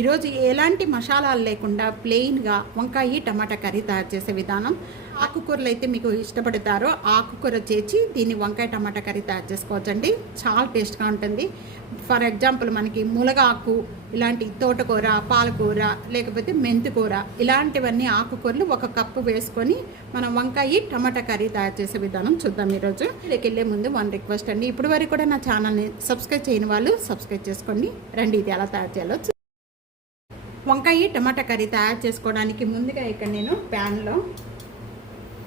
ఈరోజు ఎలాంటి మసాలాలు లేకుండా ప్లెయిన్గా వంకాయ టమాటా కర్రీ తయారు చేసే విధానం ఆకుకూరలు అయితే మీకు ఇష్టపడతారో ఆకుకూర చేసి దీన్ని వంకాయ టమాటా కర్రీ తయారు చేసుకోవచ్చండి. చాలా టేస్ట్గా ఉంటుంది. ఫర్ ఎగ్జాంపుల్ మనకి ములగాకు ఇలాంటి తోటకూర పాలకూర లేకపోతే మెంతికూర ఇలాంటివన్నీ ఆకుకూరలు ఒక కప్పు వేసుకొని మనం వంకాయ టమాటా కర్రీ తయారు చేసే విధానం చూద్దాం ఈరోజు. ఇక్కడికి వెళ్ళే ముందు వన్ రిక్వెస్ట్ అండి. ఇప్పటి వరకు కూడా నా ఛానల్ని సబ్స్క్రైబ్ చేయని వాళ్ళు సబ్స్క్రైబ్ చేసుకోండి. రండి ఇది ఎలా తయారు చేయాలో వంకాయ టమాటా కర్రీ తయారు చేసుకోవడానికి ముందుగా ఇక్కడ నేను ప్యాన్లో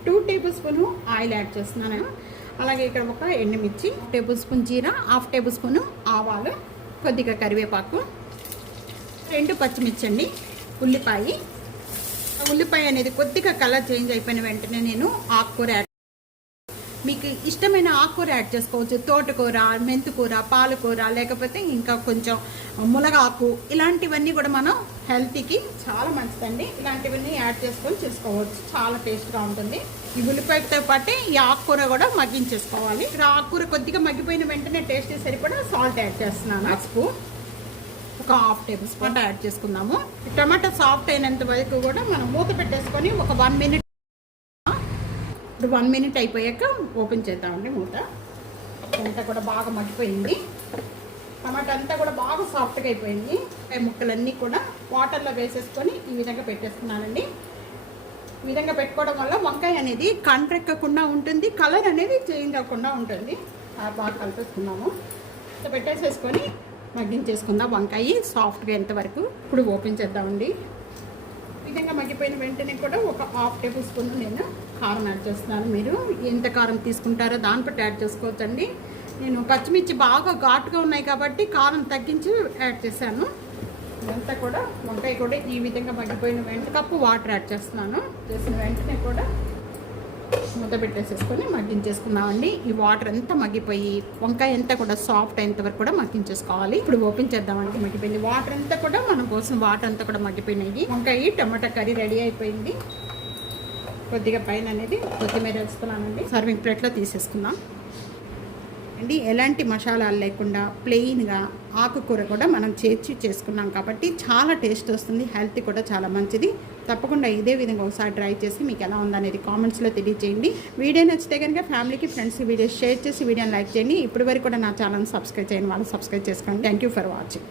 two table spoon oil add చేస్తున్నాను. అలాగే ఇక్కడ ఒక ఎండుమిర్చి టేబుల్ స్పూన్ జీరా హాఫ్ టేబుల్ స్పూను ఆవాలు కొద్దిగా కరివేపాకు రెండు పచ్చిమిర్చి అండి ఉల్లిపాయ. ఉల్లిపాయ అనేది కొద్దిగా కలర్ చేంజ్ అయిపోయిన వెంటనే నేను ఆకుకూర యాడ్ మీకు ఇష్టమైన ఆకుకూర యాడ్ చేసుకోవచ్చు. తోటకూర మెంతికూర పాలకూర లేకపోతే ఇంకా కొంచెం మునగాకు. ఇలాంటివన్నీ కూడా మనం హెల్త్కి చాలా మంచిదండి. ఇలాంటివన్నీ యాడ్ చేసుకొని చేసుకోవచ్చు. చాలా టేస్ట్గా ఉంటుంది. ఈ ఉల్లిపాయతో పాటే ఈ ఆకుకూర కూడా మగ్గించేసుకోవాలి. ఇక్కడ ఆకుకూర కొద్దిగా మగ్గిపోయిన వెంటనే టేస్ట్ సరిపడా సాల్ట్ యాడ్ చేస్తున్నాను. ఆ స్పూన్. ఒక హాఫ్ టేబుల్ స్పూన్ యాడ్ చేసుకుందాము. టమాటా సాఫ్ట్ అయినంత వరకు కూడా మనం మూత పెట్టేసుకొని ఒక వన్ మినిట్ ఇప్పుడు వన్ మినిట్ అయిపోయాక ఓపెన్ చేద్దామండి మూత. అంతా కూడా బాగా మగ్గిపోయింది. టమాటా అంతా కూడా బాగా సాఫ్ట్గా అయిపోయింది. ముక్కలన్నీ కూడా వాటర్లో వేసేసుకొని ఈ విధంగా పెట్టేస్తున్నానండి ఈ విధంగా పెట్టుకోవడం వల్ల వంకాయ అనేది కంట్రెక్కకుండా ఉంటుంది కలర్ అనేది చేంజ్ అవ్వకుండా ఉంటుంది. ఆ బాగా కలిపేసుకున్నాము. పెట్టేసేసుకొని మగ్గించేసుకుందాం వంకాయ సాఫ్ట్గా ఎంతవరకు. ఇప్పుడు ఓపెన్ చేద్దామండి. ఈ విధంగా మగ్గిపోయిన వెంటనే కూడా ఒక హాఫ్ టేబుల్ స్పూన్ నేను కారం యాడ్ చేస్తున్నాను మీరు. ఎంత కారం తీసుకుంటారో దాన్ని బట్టి యాడ్ చేసుకోవచ్చండి. నేను పచ్చిమిర్చి బాగా ఘాటుగా ఉన్నాయి కాబట్టి కారం తగ్గించి యాడ్ చేశాను. ఇదంతా కూడా వంకాయ కూడా ఈ విధంగా మగ్గిపోయిన వెంట కప్పు వాటర్ యాడ్ చేస్తున్నాను. చేసిన వెంటనే కూడా మూత పెట్టేసేసుకొని మగ్గించేసుకున్నామండి ఈ వాటర్ అంతా మగ్గిపోయి వంకాయ అంతా కూడా సాఫ్ట్ అయ్యేంత వరకు కూడా మగ్గించేసుకోవాలి. ఇప్పుడు ఓపెన్ చేద్దామండి. మగ్గిపోయింది. వాటర్ అంతా కూడా మన కోసం వాటర్ అంతా కూడా మగ్గిపోయినాయి. వంకాయ టమాటా కర్రీ రెడీ అయిపోయింది. కొద్దిగా పైన అనేది కొత్తిమీర వేస్తున్నానండి సర్వింగ్ ప్లేట్లో తీసేసుకుందాం. అండి ఎలాంటి మసాలాలు లేకుండా ప్లెయిన్గా ఆకుకూర కూడా మనం చేర్చి చేసుకున్నాం కాబట్టి చాలా టేస్ట్ వస్తుంది హెల్త్ కూడా చాలా మంచిది. తప్పకుండా ఇదే విధంగా ఒకసారి ట్రై చేసి మీకు ఎలా ఉందనేది కామెంట్స్లో తెలియజేయండి. వీడియో నచ్చితే కనుక ఫ్యామిలీకి ఫ్రెండ్స్ వీడియో షేర్ చేసి వీడియోని లైక్ చేయండి. ఇప్పటివరకు కూడా నా ఛానల్ సబ్స్క్రైబ్ చేయండి వాళ్ళు సబ్స్క్రైబ్ చేసుకోండి. Thank you for watching